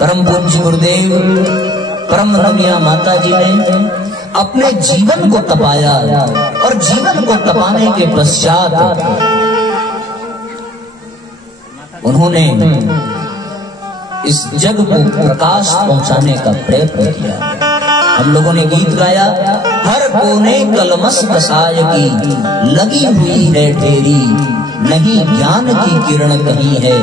परम पूज्य गुरुदेव परम रमिया माता जी ने अपने जीवन को तपाया और जीवन को तपाने के पश्चात उन्होंने इस जग को प्रकाश पहुंचाने का प्रयत्न किया। हम लोगों ने गीत गाया, हर कोने कलमस कसाय की लगी हुई है ढेरी, नहीं ज्ञान की किरण कहीं है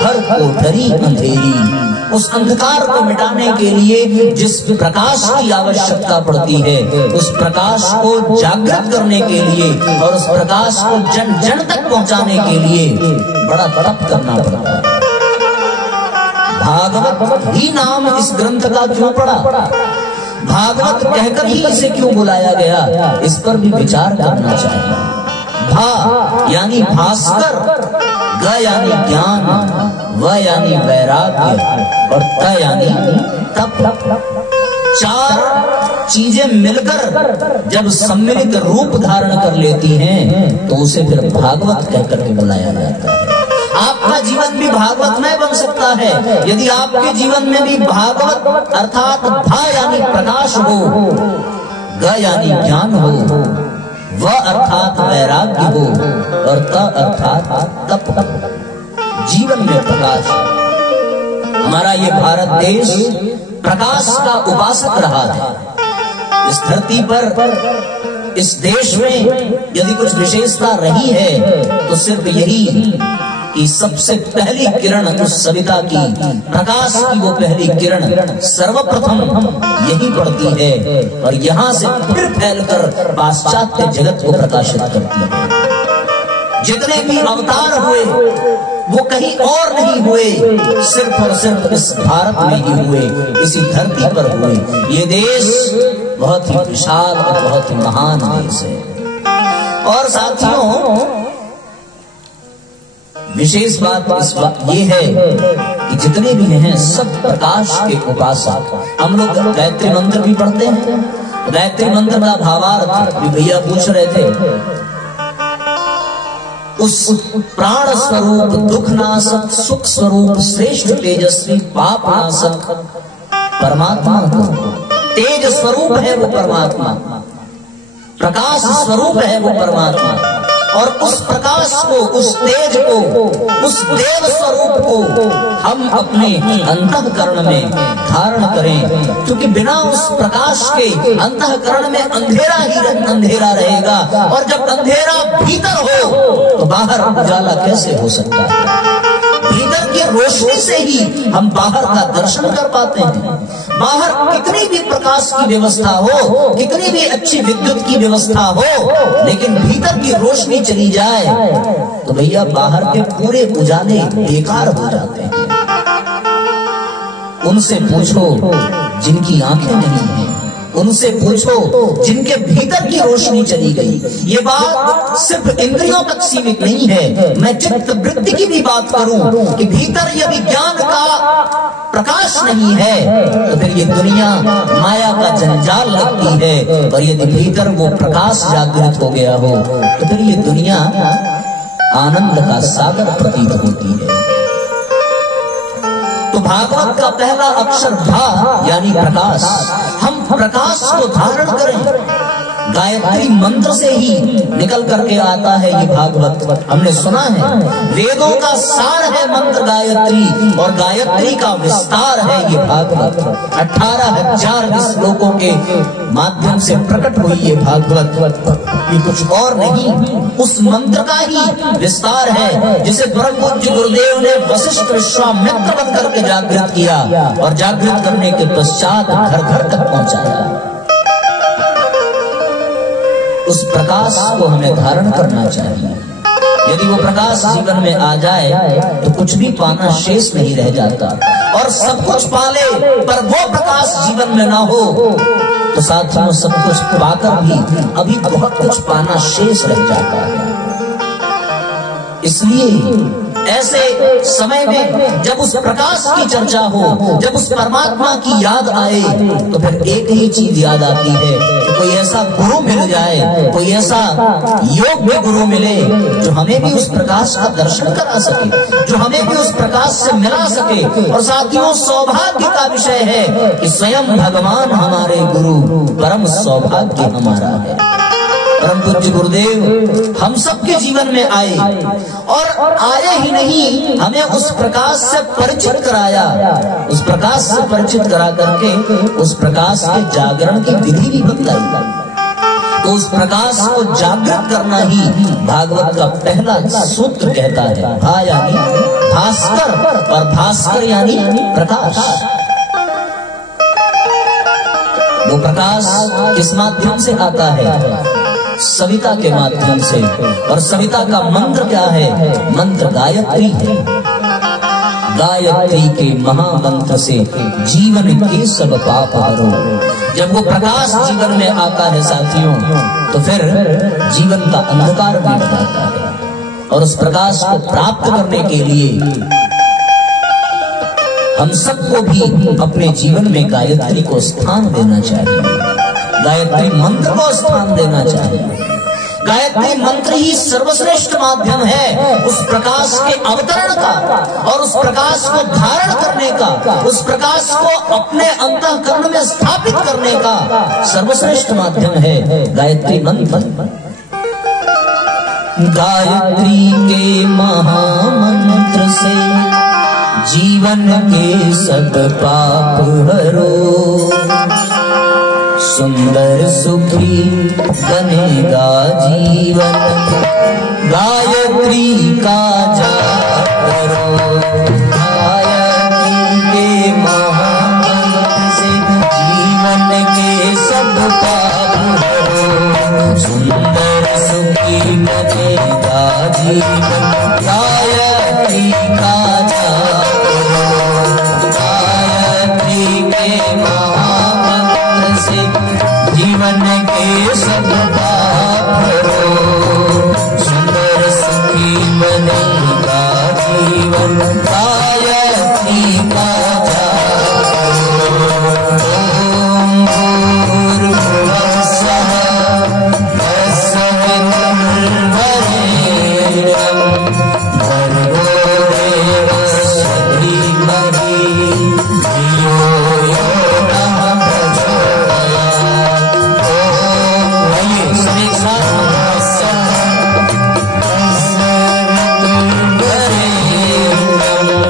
हर कोठरी अंधेरी। उस अंधकार को मिटाने के लिए जिस प्रकाश की आवश्यकता पड़ती है, उस प्रकाश को जागृत करने के लिए और उस प्रकाश को जन जन तक पहुंचाने के लिए बड़ा तप करना पड़ता है। भागवत ही नाम इस ग्रंथ का क्यों पड़ा, भागवत कहकर ही इसे क्यों बुलाया गया, इस पर भी विचार करना चाहिए। भा यानी भास्कर, ग यानी ज्ञान, व यानी वैराग्य और त यानी तप। चार चीजें मिलकर जब सम्मिलित रूप धारण कर लेती हैं तो उसे फिर भागवत कहकर के बुलाया जाता है। आपका जीवन भी भागवतमय बन सकता है यदि आपके जीवन में भी भागवत अर्थात भा यानी प्रकाश हो, ग यानी ज्ञान हो, व अर्थात वैराग्य हो और त अर्थात तप। जीवन में प्रकाश। हमारा ये भारत देश प्रकाश का उपासक रहा है। इस धरती पर, इस देश में यदि कुछ विशेषता रही है तो सिर्फ यही कि सबसे पहली किरण उस सविता की, प्रकाश की वो पहली किरण सर्वप्रथम यही पड़ती है और यहाँ से फिर फैलकर पाश्चात्य जगत को प्रकाशित करती है। जितने भी अवतार हुए वो कहीं और नहीं हुए, सिर्फ और सिर्फ इस भारत में ही हुए, इसी धरती पर हुए। ये देश बहुत ही विशाल और बहुत ही महान देश है। और साथियों, विशेष बात ये है कि जितने भी हैं सब प्रकाश के उपासक। हम लोग गायत्री मंत्र भी पढ़ते हैं। गायत्री मंत्र का भावार्थ भी भैया पूछ रहे थे। उस प्राण स्वरूप दुखनाशक सुख स्वरूप श्रेष्ठ तेजस्वी पाप नाशक परमात्मा को, तेज स्वरूप है वो परमात्मा, प्रकाश स्वरूप है वो परमात्मा, और उस प्रकाश को, उस तेज को, उस देव स्वरूप को हम अपने अंतःकरण में धारण करें, क्योंकि बिना उस प्रकाश के अंतःकरण में अंधेरा ही अंधेरा रहेगा। और जब अंधेरा भीतर हो तो बाहर उजाला कैसे हो सकता है। भीतर की रोशनी से ही हम बाहर का दर्शन कर पाते हैं। बाहर कितनी भी प्रकाश की व्यवस्था हो, कितनी भी अच्छी विद्युत की व्यवस्था हो, लेकिन भीतर की रोशनी चली जाए तो भैया बाहर के पूरे उजाले बेकार हो जाते हैं। उनसे पूछो जिनकी आंखें नहीं हैं, उनसे पूछो जिनके भीतर की रोशनी चली गई। ये बात सिर्फ इंद्रियों तक सीमित नहीं है, मैं चित्त वृत्ति की भी बात करूं कि भीतर यदि ज्ञान का प्रकाश नहीं है तो फिर ये दुनिया माया का जंजाल लगती है, और यदि भीतर वो प्रकाश जागृत हो गया हो तो फिर ये दुनिया आनंद का सागर प्रतीत होती है। तो भागवत का पहला अक्षर भा यानी प्रकाश। हम प्रकाश को धारण करें। गायत्री मंत्र से ही निकल करके आता है ये भागवत। हमने सुना है वेदों का सार है मंत्र गायत्री, और गायत्री का विस्तार है ये भागवत। 18,000 श्लोकों के माध्यम से प्रकट हुई ये भागवत। ये कुछ और नहीं, उस मंत्र का ही विस्तार है जिसे परम पूज्य गुरुदेव ने वशिष्ठ विश्वामित्र बन करके जागृत किया, और जागृत करने के पश्चात घर घर तक पहुंचाया। उस प्रकाश को हमें धारण करना चाहिए। यदि वो प्रकाश जीवन में आ जाए तो कुछ भी पाना शेष नहीं रह जाता, और सब कुछ पाले पर वो प्रकाश जीवन में ना हो तो साथियों सब कुछ पाकर भी अभी बहुत कुछ पाना शेष रह जाता है। इसलिए ऐसे समय में जब उस प्रकाश की चर्चा हो, जब उस परमात्मा की याद आए, तो फिर एक ही चीज याद आती है कि कोई ऐसा गुरु मिल जाए, कोई ऐसा योग्य गुरु मिले जो हमें भी उस प्रकाश का दर्शन करा सके, जो हमें भी उस प्रकाश से मिला सके। और साथियों, सौभाग्य का विषय है कि स्वयं भगवान हमारे गुरु, परम सौभाग्य हमारा है। परम पूज्य गुरुदेव हम सबके जीवन में आए, और आए ही नहीं, हमें उस प्रकाश से परिचित कराया, उस प्रकाश से परिचित करा करके उस प्रकाश के जागरण की विधि भी बतलाई। तो उस प्रकाश को जागृत करना ही भागवत का पहला सूत्र कहता है। भा यानी भास्कर, और भास्कर यानी प्रकाश। वो प्रकाश किस माध्यम से आता है? सविता के माध्यम से। और सविता का मंत्र क्या है? मंत्र गायत्री है। गायत्री के महामंत्र से जीवन के सब पाप हरो। जब वो प्रकाश जीवन में आता है साथियों, तो फिर जीवन का अंधकार मिट जाता है। और उस प्रकाश को प्राप्त करने के लिए हम सबको भी अपने जीवन में गायत्री को स्थान देना चाहिए, गायत्री मंत्र को स्थान देना चाहिए। गायत्री मंत्र ही सर्वश्रेष्ठ माध्यम है उस प्रकाश के अवतरण का, और उस प्रकाश को धारण करने का, उस प्रकाश को अपने अंतःकरण में स्थापित करने का सर्वश्रेष्ठ माध्यम है गायत्री मंत्र। गायत्री के महामंत्र से जीवन के सब पाप हरो। सुंदर सुखी बनेगा जीवन, गायत्री का जाप करो। गायत्री के महामंत्र से जीवन के सब पाप हरो। सुंदर सुखी बनेगा जीवन, गायत्री का जाप करो। गायत्री के महामंत्र से जीवन के सब पाप हरो। सुंदर सुखी बनेगा जीवन, गायत्री का जाप करो। ओम भूर्भुवः स्वः तत्सवितुर्वरेण्यं भर्गो देवस्य धीमहि धियो यो नः प्रचोदयात्। ओम, आइए सभी एक साथ तत्सवितुर्वरेण्यं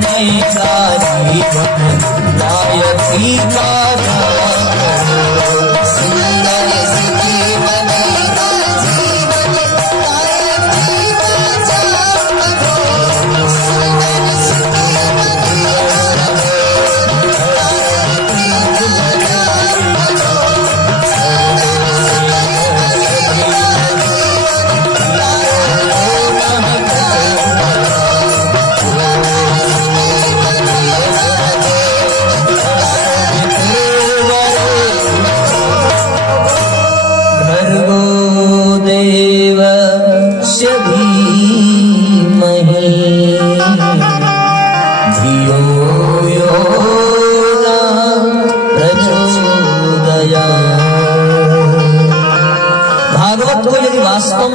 बनेगा जीवन, गायत्री का सुंदर सुखी बनेगा जीवन, गायत्री का जाप करो। सुंदर सुखी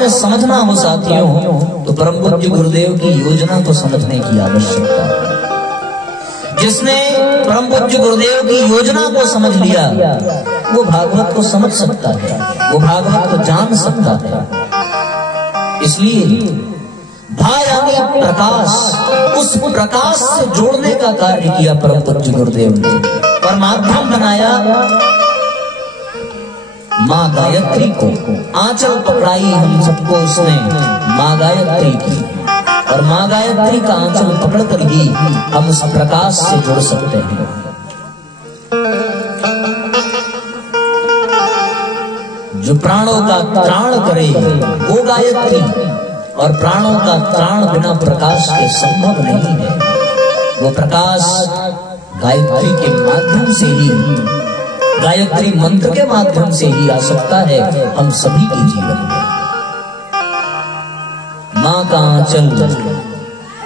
समझना हो साथियों, तो परम पूज्य गुरुदेव की योजना को समझने की आवश्यकता है। जिसने परम पूज्य गुरुदेव की योजना को समझ लिया वो भागवत को समझ सकता है, वो भागवत को जान सकता है। इसलिए भा यानी प्रकाश, उस प्रकाश से जोड़ने का कार्य किया परम पूज्य गुरुदेव ने और माध्यम बनाया माँ गायत्री को। आंचल पकड़ाई हम सबको उसने माँ गायत्री की, और माँ गायत्री का आंचल पकड़ कर ही हम उस प्रकाश से जुड़ सकते हैं। जो प्राणों का त्राण करे वो गायत्री, और प्राणों का त्राण बिना प्रकाश के संभव नहीं है। वो प्रकाश गायत्री के माध्यम से ही, गायत्री मंत्र के माध्यम से ही आ सकता है हम सभी के जीवन में। माँ का आंचल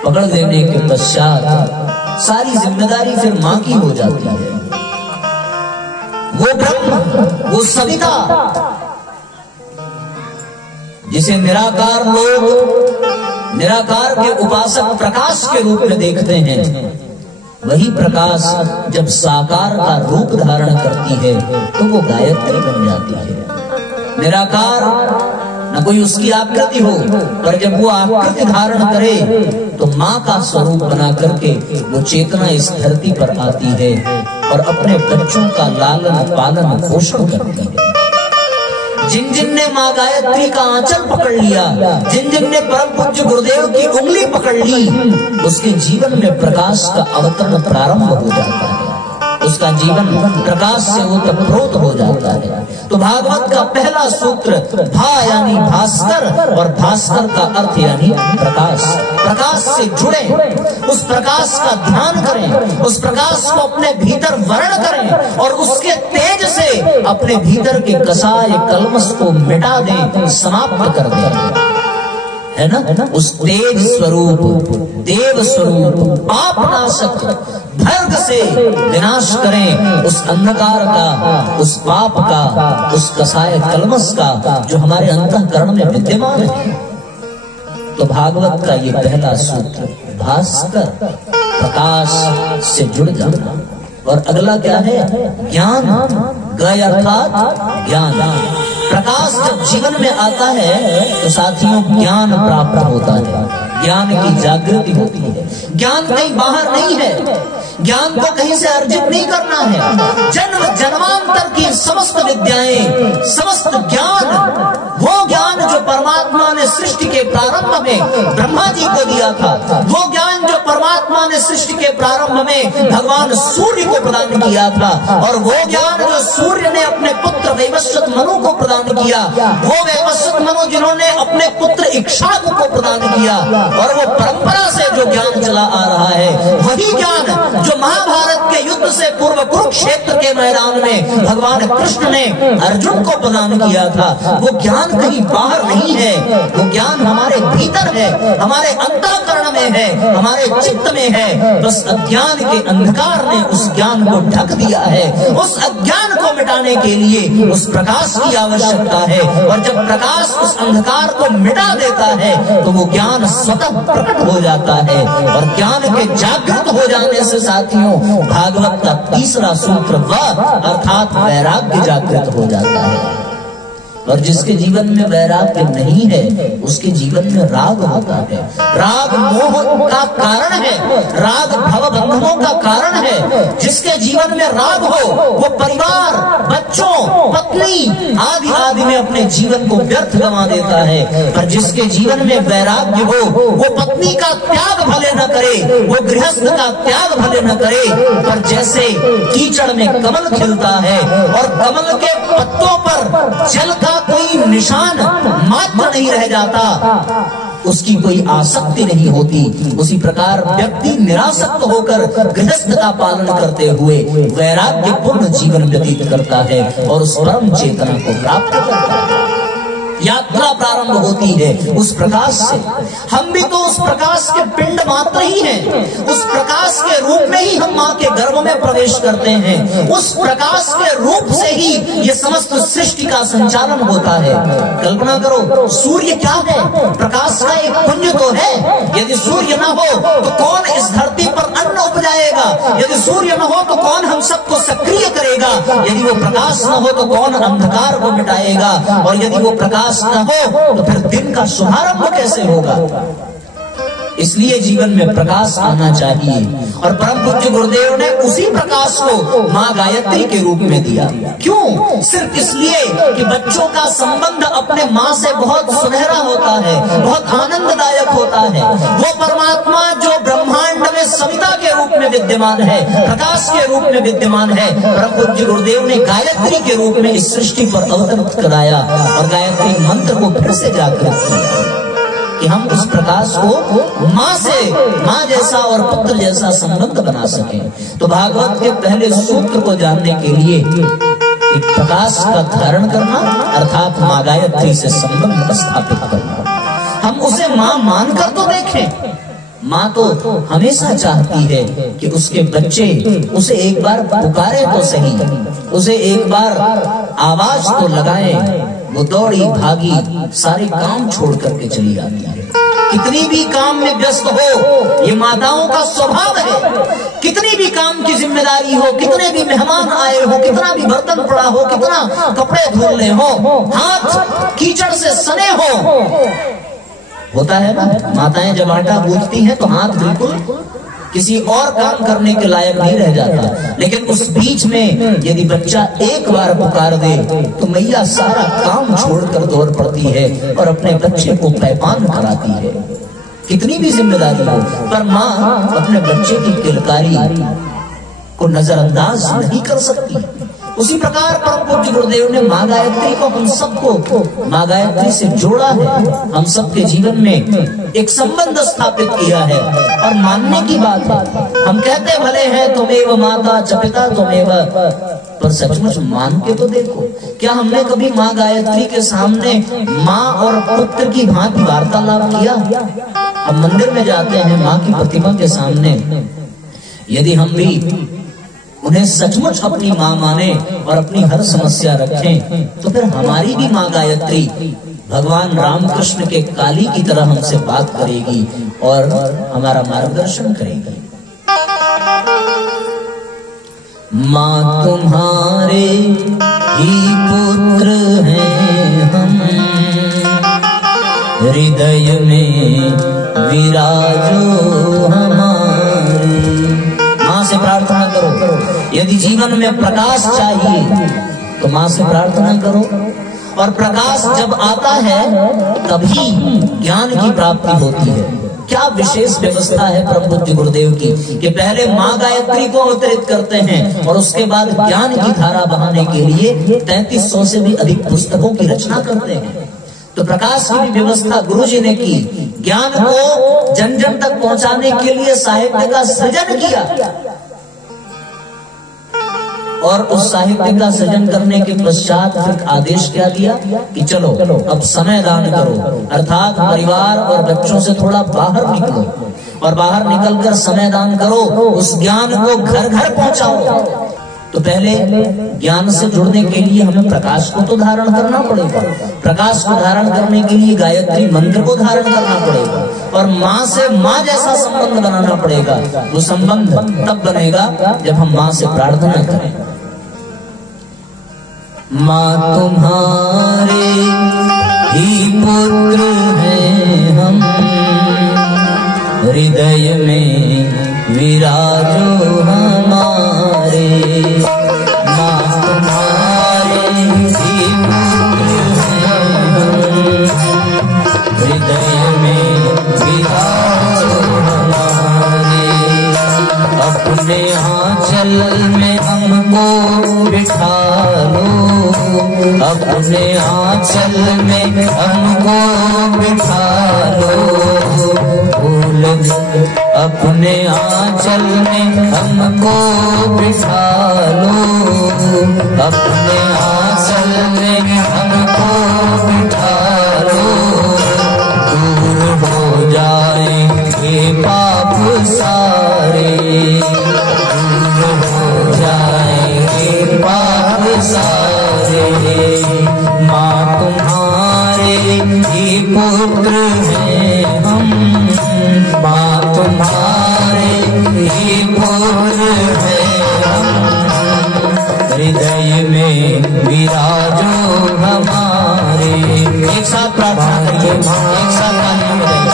पकड़ लेने के पश्चात सारी जिम्मेदारी फिर माँ की हो जाती है। वो ब्रह्म, वो सविता जिसे निराकार लोग निराकार के उपासक प्रकाश के रूप में देखते हैं, वही प्रकाश जब साकार का रूप धारण करती है तो वो गायत्री बन जाती है। निराकार न कोई उसकी आकृति हो, पर जब वो आकृति धारण करे तो माँ का स्वरूप बना करके वो चेतना इस धरती पर आती है और अपने बच्चों का लालन पालन पोषण करती है। जिन जिन ने माँ गायत्री का आंचल पकड़ लिया, जिन जिन ने परम पूज्य गुरुदेव की उंगली पकड़ ली, उसके जीवन में प्रकाश का अवतरण प्रारंभ हो जाता है। उसका जीवन प्रकाश से ओतप्रोत हो जाता है। तो भागवत का पहला सूत्र भा यानी भास्कर, और भास्कर का अर्थ यानी प्रकाश। प्रकाश से जुड़े, उस प्रकाश का ध्यान करें, उस प्रकाश को अपने भीतर वर्ण करें और उसके तेज से अपने भीतर के कसाय कलमश को मिटा दें, समाप्त कर दें, है ना। उस तेज स्वरूप, देव स्वरूप, पापनाशक भर्ग से विनाश करें उस अंधकार का, उस पाप का, उस कसाय कलमश का जो हमारे अंतःकरण में विद्यमान है। तो भागवत का ये पहला सूत्र भास्कर, प्रकाश से जुड़ जाना। और अगला क्या है? ज्ञान। गय अर्थात ज्ञान। प्रकाश जब जीवन में आता है तो साथियों ज्ञान प्राप्त होता है, ज्ञान की जागृति होती है। ज्ञान कहीं बाहर नहीं है, ज्ञान को कहीं से अर्जित नहीं करना है। जन्म जन्मांतर की समस्त विद्याएं, समस्त ज्ञान, वो ज्ञान जो परमात्मा ने सृष्टि के प्रारंभ में ब्रह्मा जी को दिया था, वो ज्ञान जो परमात्मा ने सृष्टि के प्रारंभ में भगवान सूर्य को प्रदान किया था, और वो ज्ञान जो सूर्य ने अपने पुत्र वैवस्वत मनु को प्रदान किया, वो वैवस्वत मनु जिन्होंने अपने पुत्र इक्ष्वाकु को प्रदान किया, और वो परंपरा से जो ज्ञान चला आ रहा है, वही ज्ञान जो महाभारत के युद्ध से पूर्व कुरुक्षेत्र के मैदान में भगवान कृष्ण ने अर्जुन को प्रदान किया था, वो ज्ञान कहीं बाहर नहीं है, वो ज्ञान हमारे भीतर है, हमारे अंतःकरण में है, हमारे चित्त में है। बस अज्ञान के अंधकार ने उस ज्ञान को ढक दिया है। उस अज्ञान को मिटाने के लिए उस प्रकाश की आवश्यकता है, और जब प्रकाश उस अंधकार को मिटा देता है तो वो ज्ञान स्वतः प्रकट हो जाता है। और ज्ञान के जागृत हो जाने से साथियों भागवत का तीसरा सूत्र व अर्थात वैराग्य जागृत हो जाता है। और जिसके जीवन में वैराग्य नहीं है उसके जीवन में राग होता है। राग मोह का कारण है, राग भव बंधनों का कारण है। जिसके जीवन में राग हो वो परिवार, बच्चों, पत्नी आदि आदि में अपने जीवन को व्यर्थ गंवा देता है। पर जिसके जीवन में वैराग्य हो वो पत्नी का त्याग भले न करे, वो गृहस्थ का त्याग भले न करे, पर जैसे कीचड़ में कमल खिलता है और कमल के पत्तों पर जल का कोई निशान मात्र नहीं रह जाता, उसकी कोई आसक्ति नहीं होती, उसी प्रकार व्यक्ति निरासक्त होकर गृहस्थ का पालन करते हुए वैराग्यपूर्ण जीवन व्यतीत करता है और उस परम चेतना को प्राप्त करता है। यात्रा प्रारंभ होती है उस प्रकाश से। हम भी तो उस प्रकाश के पिंड मात्र ही हैं। उस प्रकाश के रूप में ही हम माँ के गर्भ में प्रवेश करते हैं। उस प्रकाश के रूप से ही ये समस्त सृष्टि का संचालन होता है। कल्पना करो, सूर्य क्या है? प्रकाश का एक पुंज तो है। यदि सूर्य न हो तो कौन इस धरती पर अन्न उपजाएगा? यदि सूर्य न हो तो कौन हम सबको सक्रिय करेगा? यदि वो प्रकाश न हो तो कौन अंधकार को मिटाएगा? और यदि वो प्रकाश न हो तो फिर दिन का शुभारंभ कैसे होगा? इसलिए जीवन में प्रकाश आना चाहिए और परम पूज्य गुरुदेव ने उसी प्रकाश को माँ गायत्री के रूप में दिया। क्यों? सिर्फ इसलिए कि बच्चों का संबंध अपने माँ से बहुत सुनहरा होता है, बहुत आनंददायक होता है। वो परमात्मा जो ब्रह्मांड में सविता के रूप में विद्यमान है, प्रकाश के रूप में विद्यमान है, परम पूज्य गुरुदेव ने गायत्री के रूप में इस सृष्टि पर अवतरित कराया और गायत्री मंत्र को फिर से जागृत किया कि हम उस प्रकाश को माँ से, माँ जैसा और पुत्र जैसा संबंध बना सकें। तो भागवत के पहले सूत्र को जानने के लिए प्रकाश का धारण करना अर्थात माँ गायत्री से संबंध स्थापित करना। हम उसे माँ मानकर तो देखें। माँ तो हमेशा चाहती है कि उसके बच्चे उसे एक बार पुकारे तो सही, उसे एक बार आवाज तो लगाएं। वो दौड़ी भागी सारे काम छोड़ करके चली जाती है। कितनी भी काम में व्यस्त हो, ये माताओं का स्वभाव है। कितनी भी काम की जिम्मेदारी हो, कितने भी मेहमान आए हो, कितना भी बर्तन पड़ा हो, कितना कपड़े धुलने हो, हाथ कीचड़ से सने हो, होता है ना। माताएं जब आटा गूंथती हैं तो हाथ बिल्कुल किसी और काम करने के लायक नहीं रह जाता। लेकिन उस बीच में यदि बच्चा एक बार पुकार दे तो मैया सारा काम छोड़कर दौड़ पड़ती है और अपने बच्चे को पैपान कराती है। कितनी भी जिम्मेदारी हो, पर माँ अपने बच्चे की किलकारी को नजरअंदाज नहीं कर सकती। उसी प्रकार परम पूज्य गुरुदेव ने माँ गायत्री को हम सबको माँ गायत्री से जोड़ा है, हम सबके जीवन में एक संबंध स्थापित किया है। और मानने की बात है, हम कहते भले हैं तुमेव माता च पिता तुमेव, पर सचमुच मान के तो देखो, क्या हमने कभी माँ गायत्री के सामने माँ और पुत्र की भांति वार्तालाप किया? हम मंदिर में जाते हैं माँ की प्रतिमा के सामने, यदि हम भी उन्हें सचमुच अपनी माँ माने और अपनी हर समस्या रखें तो फिर हमारी भी माँ गायत्री भगवान रामकृष्ण के काली की तरह हमसे बात करेगी और हमारा मार्गदर्शन करेगी। माँ तुम्हारे ही पुत्र हैं हम, हृदय में विराजो हमारे। माँ से प्रार्थना करो। यदि जीवन में प्रकाश चाहिए तो माँ से प्रार्थना करो। और प्रकाश जब आता है तभी ज्ञान की प्राप्ति होती है। क्या विशेष व्यवस्था है परम पूज्य गुरुदेव की कि पहले माँ गायत्री को अवतरित करते हैं और उसके बाद ज्ञान की धारा बहाने के लिए 3300 से भी अधिक पुस्तकों की रचना करते हैं। तो प्रकाश की भी व्यवस्था गुरु जी ने की। ज्ञान को जन जन तक पहुंचाने के लिए साहित्य का सृजन किया और उस साहित्य का सृजन करने के पश्चात फिर आदेश क्या दिया कि चलो अब समय दान करो, अर्थात परिवार और बच्चों से थोड़ा बाहर निकलो और बाहर निकलकर समय दान करो, उस ज्ञान को घर घर पहुंचाओ। तो पहले ज्ञान से जुड़ने के लिए हमें प्रकाश को तो धारण करना पड़ेगा। प्रकाश को धारण करने के लिए गायत्री मंत्र को धारण करना पड़ेगा और माँ से माँ जैसा संबंध बनाना पड़ेगा। वो संबंध तब बनेगा जब हम माँ से प्रार्थना करें। माँ तुम्हारे ही पुत्र हैं हम, हृदय में विराजो हमारे। माँ तुम्हारे ही पुत्र हैं हम, हृदय में विराजो हमारे। अपने आंचल में हमको बिठा लो, अपने आंचल में हमको बिठा लो। फूल अपने आंचल में हमको बिठा लो, अपने आंचल में हमको बिठा लो। दूर हो जाएंगे पाप सारे, दूर हो जाएंगे पाप सारे। माँ तुम्हारे ही पुत्र हैं हम, माँ तुम्हारे ही पुत्र हैं हम, हृदय में विराजो हमारे। एक साथ प्रार्थना करिए, एक साथ तालियां बजाइए।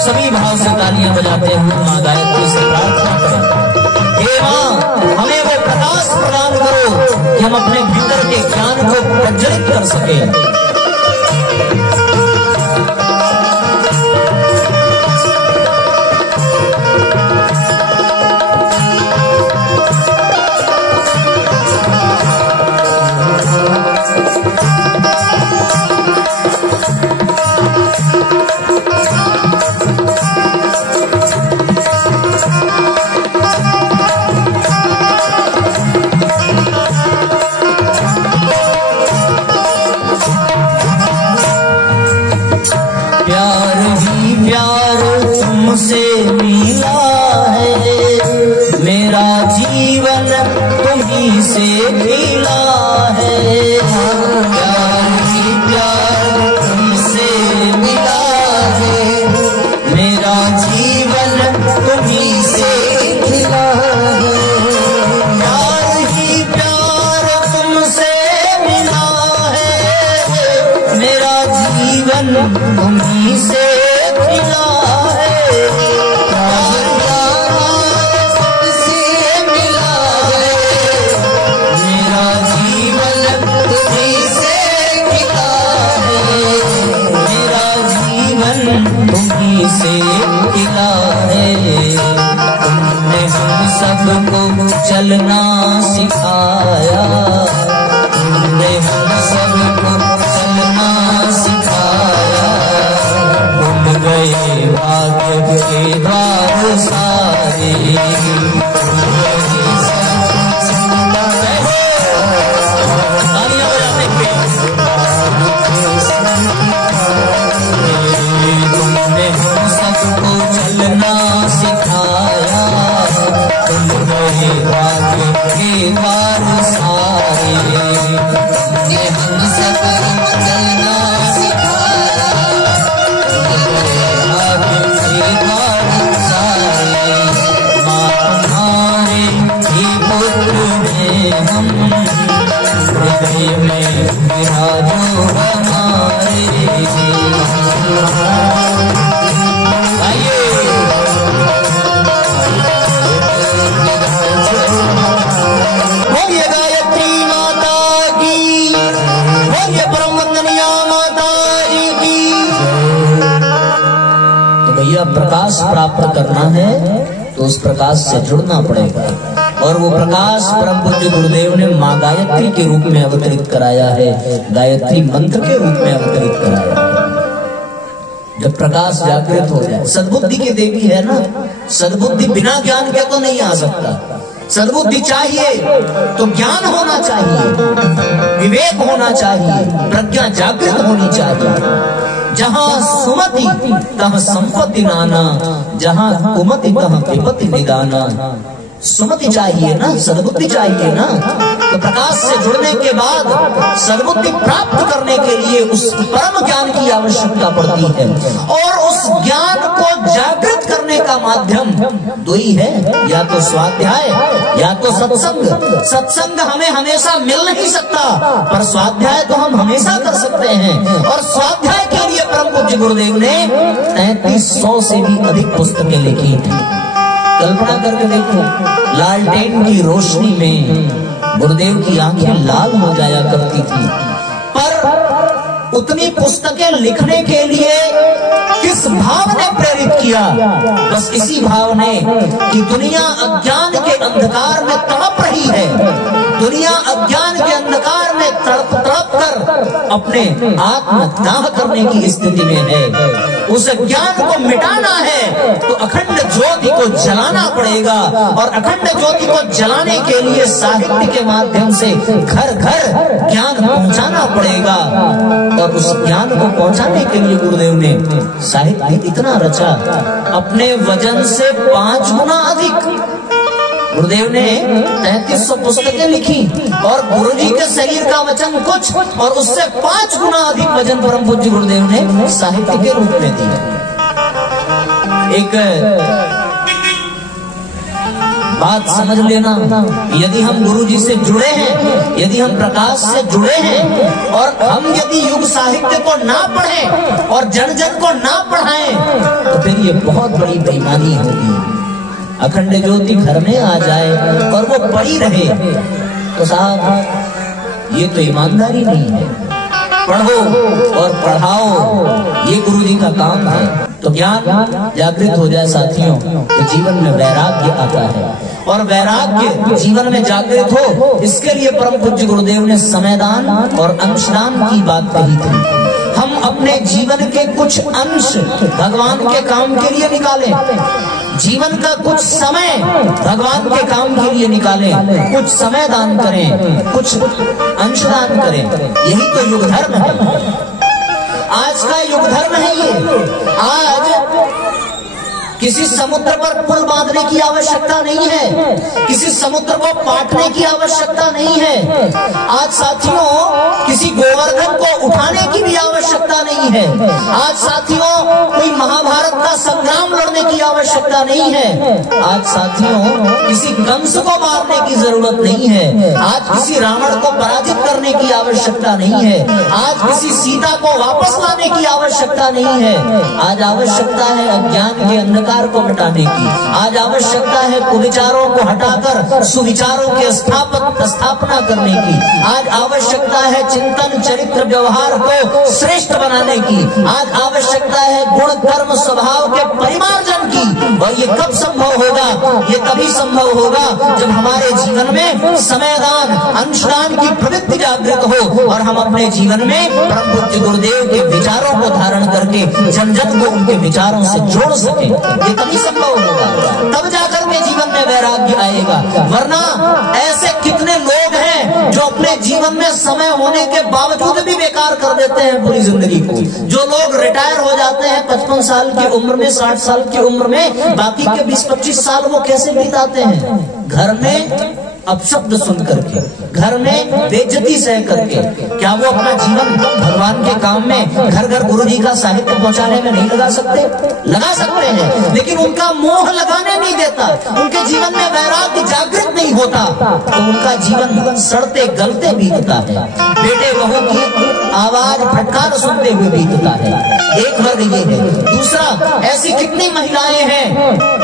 सभी भाव से तालियां बजाते हुए माँ गायत्री से प्रार्थना करें, हे माँ हमें वो प्रकाश प्रदान करो कि हम अपने भीतर के ज्ञान को प्रज्वलित कर सकें। तुमसे मिला है मेरा जीवन, तुम्हीं से खिला है। प्यार ही प्यार तुमसे मिला है, मेरा जीवन तुम्हीं से खिला है। प्यार ही प्यार तुमसे मिला है, मेरा जीवन तुम्हीं से खिला है। तुम्हीं से खिला है। तुमने हम सबको चलना सिखाया, तुमने हम सबको चलना सिखाया। खुल गए भाग्य के द्वार सारे, तुमने हम सबको चलना सिखाया। खुल गए भाग्य के द्वार सारे, तुमने हम सबको चलना सिखाया। खुल गए भाग्य के द्वार सारे। माँ तुम्हारे ही पुत्र हैं हम, हृदय में विराजो हमारे। बोलिए गायत्री माता की, बोलिए परम वंदनीय माता जी की। तो भैया प्रकाश प्राप्त करना है तो उस प्रकाश से जुड़ना पड़ेगा, और वो प्रकाश परम पूज्य गुरुदेव ने माँ गायत्री के रूप में अवतरित कराया है, गायत्री मंत्र के रूप में अवतरित कराया है। जब प्रकाश जागृत हो जाए, सद्बुद्धि की देवी है ना, सद्बुद्धि बिना ज्ञान के तो नहीं आ सकता। सद्बुद्धि चाहिए तो ज्ञान होना चाहिए, विवेक होना चाहिए, प्रज्ञा जागृत होनी चाहिए। जहाँ सुमति तहाँ संपत्ति नाना, जहाँ कुमति तहाँ विपत्ति निदाना। सुमति चाहिए ना, सद्बुद्धि चाहिए ना। तो प्रकाश से जुड़ने के बाद सद्बुद्धि प्राप्त करने के लिए उस परम ज्ञान की आवश्यकता पड़ती है, और उस ज्ञान को जागृत करने का माध्यम दो ही है, या तो स्वाध्याय या तो सत्संग। सत्संग हमें हमेशा मिल नहीं सकता, पर स्वाध्याय तो हम हमेशा कर सकते हैं। और स्वाध्याय के लिए परम पूज्य गुरुदेव ने 3300 से भी अधिक पुस्तकें लिखी थी। कल्पना करके देखो, लालटेन की रोशनी में गुरुदेव की आंखें लाल हो जाया करती थी, पर उतनी पुस्तकें लिखने के लिए किस भाव ने प्रेरित किया? बस इसी भाव ने कि दुनिया अज्ञान के अंधकार में तड़प रही है, दुनिया अज्ञान के अंधकार में तड़प तड़प कर अपने आत्मदाह करने की स्थिति में है। उस ज्ञान को मिटाना है तो अखंड ज्योति को जलाना पड़ेगा, और अखंड ज्योति को जलाने के लिए साहित्य के माध्यम से घर घर ज्ञान पहुंचाना पड़ेगा। और उस ज्ञान को पहुंचाने के लिए गुरुदेव ने साहित्य इतना रचा, अपने वजन से 5 गुना अधिक गुरुदेव ने 3300 पुस्तकें लिखी, और गुरुजी के शरीर का वजन कुछ और उससे 5 गुना अधिक वजन परम पूज्य गुरुदेव ने साहित्य के रूप में दिया। एक बात समझ लेना, यदि हम गुरुजी से जुड़े हैं, यदि हम प्रकाश से जुड़े हैं, और हम यदि युग साहित्य को ना पढ़ें और जन जन को ना पढ़ाएं, तो फिर ये बहुत बड़ी बेईमानी होगी। अखंड ज्योति घर में आ जाए और वो पड़ी रहे, तो साहब ये तो ईमानदारी नहीं है। पढ़ो और पढ़ाओ, ये गुरुजी का काम है। तो ज्ञान जागृत हो जाए साथियों, तो जीवन में वैराग्य आता है, और वैराग्य जीवन में जागृत हो, इसके लिए परम पूज्य गुरुदेव ने समयदान और अंशदान की बात कही थी। हम अपने जीवन के कुछ अंश भगवान के काम के लिए निकालें, जीवन का कुछ समय भगवान के काम के लिए निकालें, कुछ समय दान करें, कुछ अंश दान करें। यही तो युग धर्म है, आज का युग धर्म है ये। आज किसी समुद्र पर पुल बांधने की आवश्यकता नहीं है, किसी समुद्र को पाटने की आवश्यकता नहीं है। आज साथियों किसी गोवर्धन को उठाने की भी आवश्यकता नहीं है। आज साथियों कोई महाभारत का संग्राम लड़ने की आवश्यकता नहीं है। आज साथियों किसी कंस को मारने की जरूरत नहीं है। आज किसी रावण को पराजित करने की आवश्यकता नहीं है। आज किसी सीता को वापस लाने की आवश्यकता नहीं है। आज आवश्यकता है अज्ञान के अंधकार को मिटाने की। आज आवश्यकता है कुविचारों को हटाकर सुविचारों की स्थापना करने की। आज आवश्यकता है चिंतन चरित्र व्यवहार को श्रेष्ठ बनाने की। आज आवश्यकता है गुण कर्म स्वभाव के परिमार्जन की। और ये कब संभव होगा? ये तभी संभव होगा जब हमारे जीवन में समयदान अंशदान की प्रवृत्ति जागृत हो, और हम अपने जीवन में परम पूज्य गुरुदेव के विचारों को धारण करके जन जन को उनके विचारों से जोड़ सके। ये तभी संभव होगा, तब जाकर के जीवन में वैराग्य आएगा। वरना ऐसे कितने लोग हैं जो अपने जीवन में समय होने के बावजूद भी बेकार कर देते हैं पूरी जिंदगी को। जो लोग रिटायर हो जाते हैं 55 साल की उम्र में, 60 साल की उम्र में, बाकी के 20-25 साल वो कैसे बिताते हैं? घर में अपशब्द सुन करके, घर में बेइज्जती सह करके। क्या वो अपना जीवन भगवान के काम में घर घर गुरुजी का साहित्य पहुंचाने में नहीं लगा सकते? लगा सकते हैं, लेकिन उनका मोह लगाने नहीं देता, उनके जीवन में वैराग्य जागृत नहीं होता, तो उनका जीवन सड़ते गलते बीतता है, बेटे बहू की आवाज फटकार सुनते हुए बीतता है। एक वर्ग ये है। दूसरा, ऐसी कितनी महिलाएं हैं,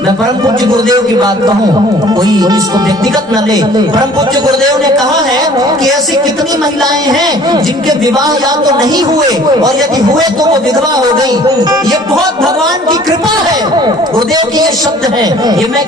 मैं परम पूज्य गुरुदेव की बात कहूँ, कोई इसको व्यक्तिगत न ले। परम पूज्य गुरुदेव ने कहा है कि ऐसी कितनी महिलाएं हैं जिनके विवाह या तो नहीं हुए, और यदि हुए तो वो विधवा हो गई। ये बहुत भगवान की कृपा है, गुरुदेव के ये शब्द हैं, ये मैं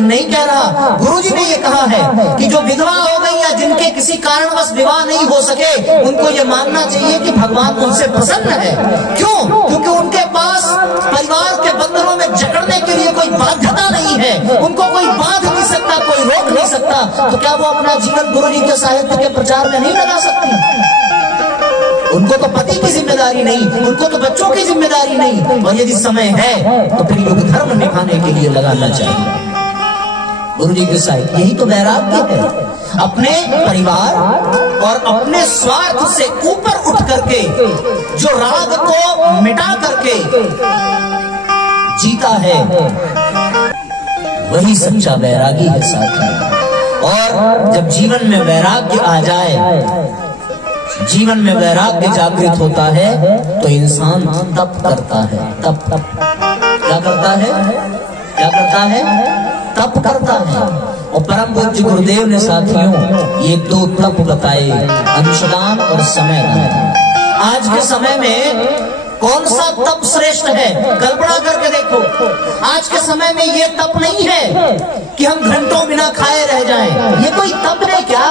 नहीं कह रहा। गुरुजी ने ये कहा है कि जो विधवा हो गई या जिनके किसी कारणवश विवाह नहीं हो सके, उनको ये मानना चाहिए कि भगवान उनसे प्रसन्न है। क्यों? क्योंकि उनके पास परिवार के बंधनों में जकड़ने के लिए कोई बाध्यता नहीं है, उनको कोई बांध नहीं सकता, कोई रोक नहीं सकता। तो क्या वो अपना जीवन गुरुजी के साहित्य के प्रचार में नहीं लगा सकती? उनको तो पति की जिम्मेदारी नहीं, उनको तो बच्चों की जिम्मेदारी नहीं, और यदि समय है तो फिर युग धर्म निभाने के लिए लगाना चाहिए। गुरु जी के साहित्य यही तो वैराग्य है। अपने परिवार और अपने स्वार्थ से ऊपर उठ करके जो राग को मिटा करके जीता है वही सच्चा वैरागी है साथी। और जब जीवन में वैराग्य आ जाए, जीवन में वैराग्य जागृत होता है तो इंसान तप करता है। तप क्या करता है? क्या करता है? तप करता है। और परम पूज्य गुरुदेव ने साथियों ये दो तप बताए, अंशदान और समयदान। आज के समय में कौन सा तप श्रेष्ठ है? कल्पना करके देखो, आज के समय में ये तप नहीं है कि हम घंटों बिना खाए रह जाएं। ये कोई तप है क्या?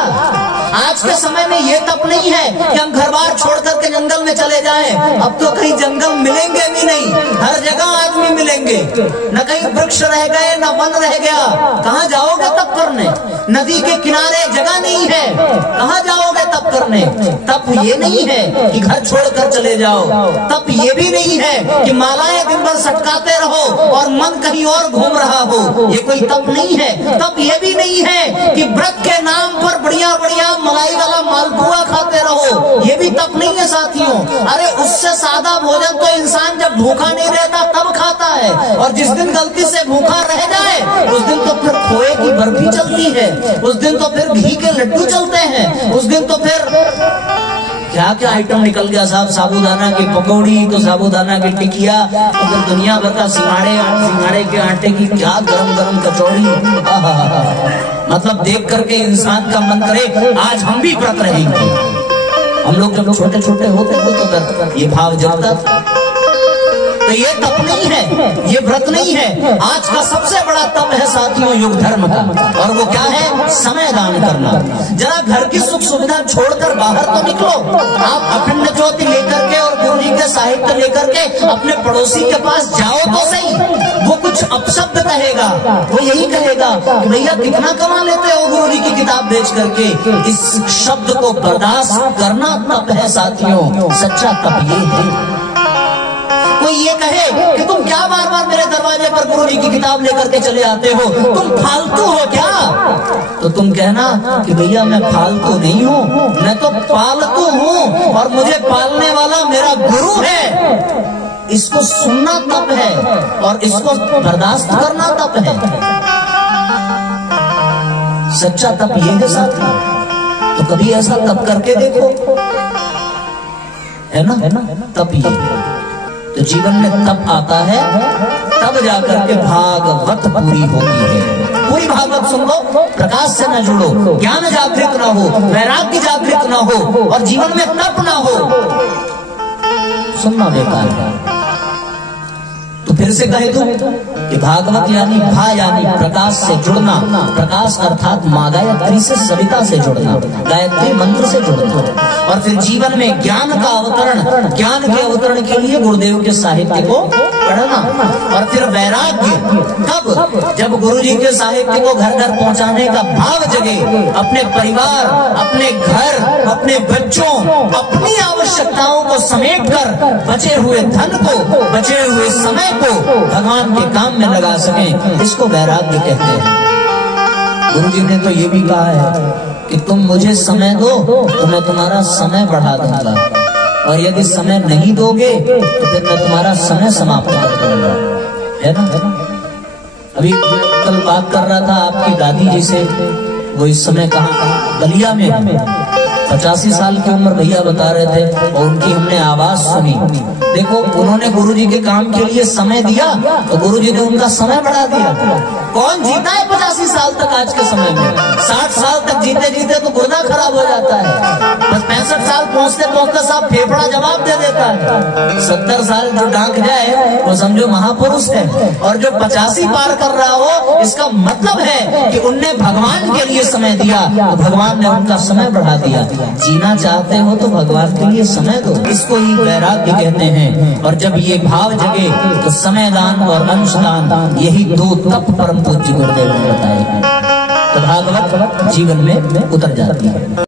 आज के समय में ये तप नहीं है कि हम घर बार छोड़ करके जंगल में चले जाएं। अब तो कहीं जंगल मिलेंगे भी नहीं, हर जगह आदमी मिलेंगे, न कहीं वृक्ष रह गए न वन रह गया। कहाँ जाओगे तप करने? नदी के किनारे जगह नहीं है, कहाँ जाओगे तप करने? तप ये नहीं है कि घर छोड़कर चले जाओ, तप ये भी नहीं है कि मालाएं दिन भर सटकाते रहो और मन कहीं और घूम रहा हो, ये कोई तप नहीं है। तप ये भी नहीं है कि व्रत के नाम पर बढ़िया बढ़िया मलाई वाला मालपुआ खाते रहो, ये भी तप नहीं है साथियों। अरे उससे सादा भोजन तो इंसान जब भूखा नहीं रहता तब खाता है, और जिस दिन गलती से भूखा रह जाए उस दिन तो फिर खोए की बर्फी चलती है, उस दिन तो फिर घी के लड्डू चलते हैं, उस दिन तो फिर क्या क्या आइटम निकल गया साहब, साबूदाना की पकौड़ी तो साबूदाना की टिकिया, तो फिर दुनिया भर का सिंगाड़े के आटे की क्या गरम गरम कचौड़ी। मतलब देख करके इंसान का मन करे आज हम भी व्रत रहेंगे। हम लोग जब छोटे छोटे होते थे तो ये भाव जगता था। तो ये तप नहीं है, ये व्रत नहीं है। आज का सबसे बड़ा तप है साथियों युग धर्म का, और वो क्या है? समय दान करना। जरा घर की सुख सुविधा छोड़कर बाहर तो निकलो। आप अखंड ज्योति लेकर के और गुरु जी के साहित्य लेकर के अपने पड़ोसी के पास जाओ तो सही, वो कुछ अपशब्द कहेगा, वो यही कहेगा कि भैया कितना कमा लेते हो गुरु जी की किताब बेच करके। इस शब्द को बर्दाश्त करना तप है साथियों, सच्चा तप ये है। कोई ये कहे कि तुम क्या बार बार मेरे दरवाजे पर गुरु जी की किताब लेकर के चले आते हो, तुम फालतू हो क्या? तो तुम कहना कि भैया मैं फालतू नहीं हूँ, मैं तो पालतू हूँ, और मुझे पालने वाला मेरा गुरु है। इसको सुनना तप है और इसको बर्दाश्त करना तप है। सच्चा तप ये है साथी। तो कभी ऐसा तप करके देखो, है ना? तप ये तो जीवन में तप आता है, तब जाकर के भागवत पूरी होती है। पूरी भागवत सुन लो, प्रकाश से न जुड़ो, ज्ञान जागृत ना हो, वैराग्य जागृत ना हो, और जीवन में तप ना हो, सुनना बेकार है। तो फिर से कहे दूं कि भागवत यानी भा यानी प्रकाश से जुड़ना। प्रकाश अर्थात माँ गायत्री से, सविता से जुड़ना, गायत्री मंत्र से जुड़ना, और फिर जीवन में ज्ञान का अवतरण, ज्ञान के अवतरण के लिए गुरुदेव के साहित्य को पढ़ना। और फिर वैराग्य कब? जब गुरु जी के साहित्य को घर घर पहुंचाने का भाव जगे, अपने परिवार, अपने घर, अपने बच्चों, अपनी आवश्यकताओं को समेट कर बचे हुए धन को, बचे हुए समय को भगवान के काम में लगा सकें, इसको वैराग्य कहते हैं। गुरु जी ने तो ये भी कहा है कि तुम मुझे समय दो तो मैं तुम्हारा समय बढ़ा दूंगा, और यदि समय नहीं दोगे तो फिर मैं तुम्हारा समय समाप्त कर दूंगा, है ना? अभी कल बात कर रहा था आपकी दादी जी से, वो इस समय कहाँ? बलिया में। 85 साल की उम्र भैया बता रहे थे, और उनकी हमने आवाज सुनी। देखो, उन्होंने गुरु जी के काम के लिए समय दिया तो गुरु जी ने उनका समय बढ़ा दिया। कौन जीता है 85 साल तक आज के समय में? 60 साल तक जीते जीते तो गुर्दा खराब हो जाता है, बस 65 साल पहुंचते पहुंचते साहब फेफड़ा जवाब दे देता है। 70 साल जो डांक जाए वो समझो महापुरुष है, और जो 85 पार कर रहा हो, इसका मतलब है कि उनने भगवान के लिए समय दिया तो भगवान ने उनका समय बढ़ा दिया। जीना चाहते हो तो भगवान के लिए समय दो, इसको ही वैराग्य कहते हैं। और जब ये भाव जगे तो समय दान और अंशदान, यही दो तप परम पूज्य गुरुदेव ने बताए, तो भागवत जीवन में उतर जाती है।